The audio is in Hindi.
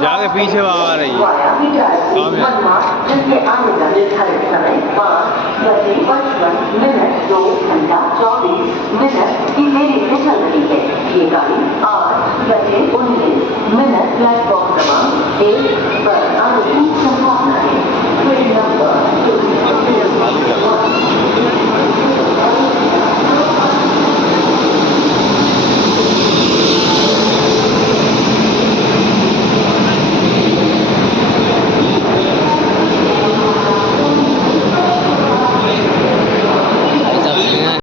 जाके पीछे आ रही है जिसके आने का निर्धारित समय 5 बजे 55 मिनट 2 घंटा 24